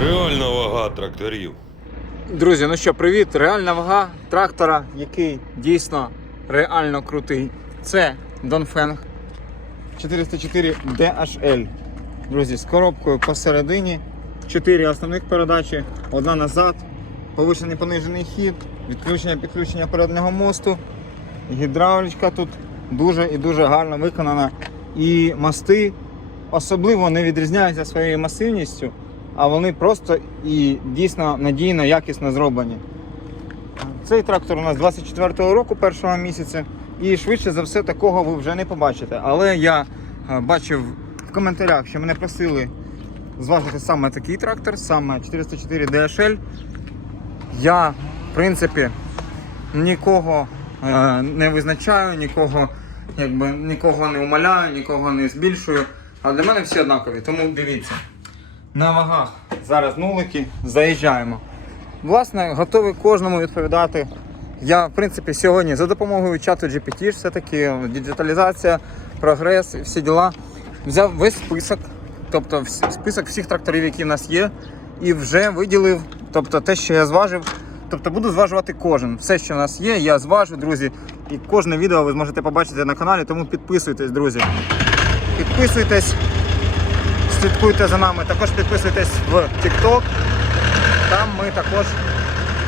Реальна вага тракторів. Друзі, ну що, привіт! Реальна вага трактора, який дійсно реально крутий. Це Dongfeng 404 DHL. Друзі, з коробкою посередині. Чотири основних передачі, одна назад, повишений понижений хід, відключення підключення переднього мосту. Гідравлічка тут дуже і дуже гарно виконана. І мости особливо не відрізняються своєю масивністю, а вони просто і дійсно надійно, якісно зроблені. Цей трактор у нас 24-го року, першого місяця, і швидше за все такого ви вже не побачите. Але я е, бачив в коментарях, що мене просили зважити саме такий трактор, саме 404 DHL. Я, в принципі, нікого е, не визначаю, нікого, якби, нікого не умаляю, нікого не збільшую. А для мене всі однакові, тому дивіться. На вагах зараз нулики, заїжджаємо. Власне, готовий кожному відповідати. Я, в принципі, сьогодні за допомогою чату GPT, все-таки діджиталізація, прогрес і всі діла. Взяв весь список, тобто список всіх тракторів, які в нас є, і вже виділив, тобто те, що я зважив. Тобто буду зважувати кожен. Все, що в нас є, я зважу, друзі. І кожне відео ви зможете побачити на каналі, тому підписуйтесь, друзі. Підписуйтесь, слідкуйте за нами. Також підписуйтесь в TikTok. Там ми також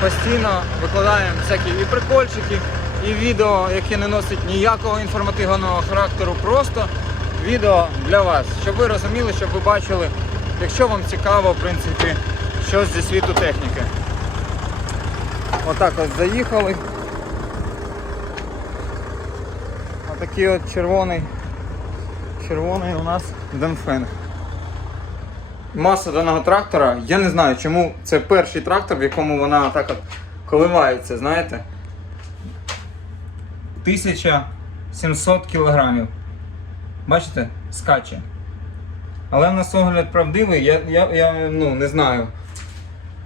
постійно викладаємо всякі і прикольчики, і відео, які не носять ніякого інформативного характеру, просто відео для вас, щоб ви розуміли, щоб ви бачили, якщо вам цікаво, в принципі, щось зі світу техніки. Отак от заїхали. Отакий от червоний. Червоний у нас Денфенг. Маса даного трактора, я не знаю, чому це перший трактор, в якому вона так от коливається, знаєте. 1700 кілограмів. Бачите? Скаче. Але в нас огляд правдивий, я, я, я ну, не знаю.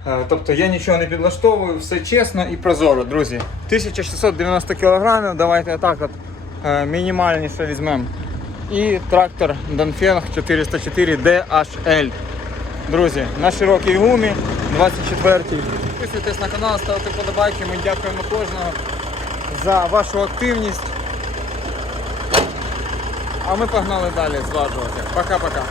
Е, Тобто я нічого не підлаштовую, все чесно і прозоро, друзі. 1690 кілограмів, давайте так от е, мінімальніше візьмемо. І трактор Dongfeng 404 DHL. Друзі, на широкій гумі 24-й. Підписуйтесь на канал, ставте подобайки. Ми дякуємо кожного за вашу активність. А ми погнали далі зважувати. Пока-пока.